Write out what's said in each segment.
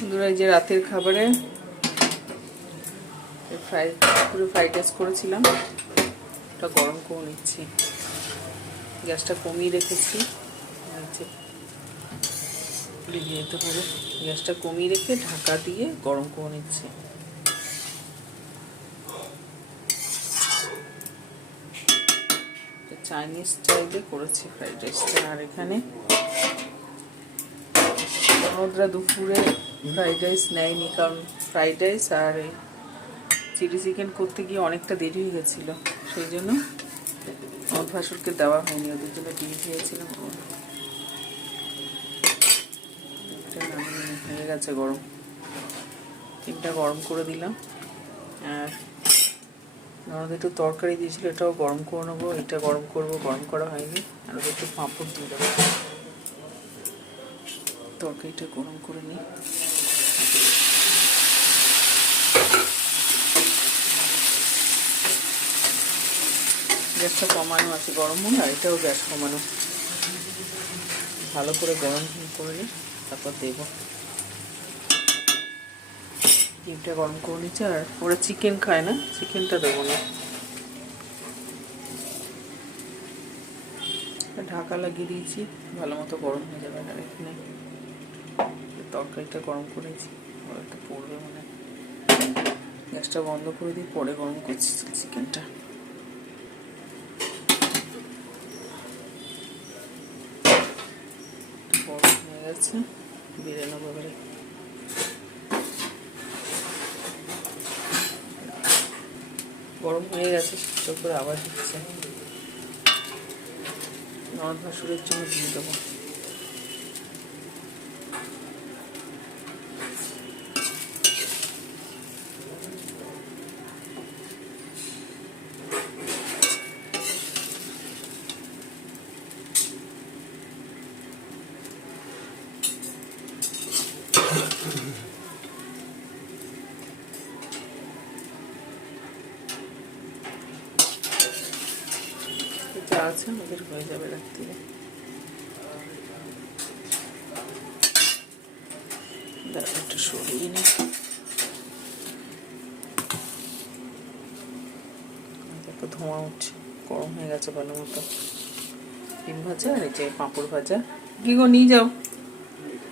বন্ধুরা, এই যে রাতের খাবারে পুরো ফ্রাইড রাইস করেছিলাম, ওটা গরম করে নিচ্ছি। গ্যাসটা কমিয়ে রেখেছি, লেগে যেতে পারে। গ্যাসটা কমিয়ে রেখে ঢাকা দিয়ে গরম করে নিচ্ছি। চাইনিজ স্টাইলে করেছি ফ্রাইড রাইসটা। আর এখানে ওরা দুপুরে ফ্রাইড রাইস নেয়নি, কারণ ফ্রাইড রাইস আর চিলি চিকেন করতে গিয়ে অনেকটা দেরি হয়ে গেছিলো, সেই জন্য আমার ভাসুরকে দেওয়া হয়নি। ওদের জন্য ডিম খেয়েছিলাম। হয়ে গেছে গরম, ডিমটা গরম করে দিলাম। আর ননদ একটু তরকারি দিয়েছিল, এটাও গরম করে নেবো। এটা গরম করবো, গরম করা হয়নি। আর ওদের একটু পাঁপড় দিয়ে দেবো। তরকারিটা গরম করে নিই। গ্যাসটা কমানো আছে, গরম হলে আর এটাও গ্যাস কমানো। ভালো করে গরম করে নিই, তারপর দেবো। ডিমটা গরম করে নিচ্ছে। আর ওরা চিকেন খায় না, চিকেনটা দেবো না। ঢাকা লাগিয়ে দিয়েছি, ভালো মতো গরম হয়ে যাবে। আর এখানে তরকারিটা গরম করেছি, ওরা তো পড়বে মানে। গ্যাসটা বন্ধ করে দিই, পরে গরম করছি চিকেনটা। গরম হয়ে গেছে, বেড়ে নেবো এবারে। গরম হয়ে গেছে, সুন্দর করে আবার দিচ্ছে। ননদ ভাসুরের জন্য দিয়ে দেবো। যা আছে আমাদের হয়ে যাবে রাত্রিরে। একটু সরিয়ে নিই। দেখো ধোঁয়া উঠছে, গরম হয়ে গেছে ভালো মতো। ডিম ভাজা আর এই যে পাঁপড় ভাজা। কি গো, নিয়ে যাও,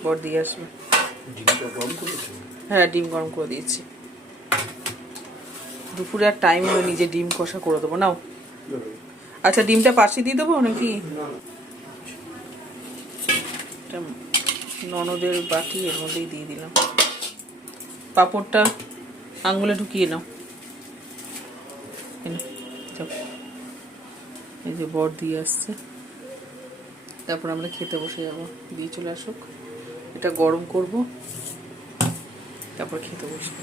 বর দিয়ে আসবে। হ্যাঁ, ডিম গরম করে দিয়েছি। দুপুরে আর টাইম হলো, নিজে ডিম কষা করে দেবো। নাও, আচ্ছা ডিমটা পাশে দিয়ে দেবো নাকি? ননদের বাটি, এর মধ্যেই দিয়ে দিলাম। পাঁপড়টা আঙুলে ঢুকিয়ে নাও। এই যে বর দিয়ে আসছে, তারপর আমরা খেতে বসে যাবো। দিয়ে চলে আসুক, এটা গরম করব, তারপর খেতে বসবো।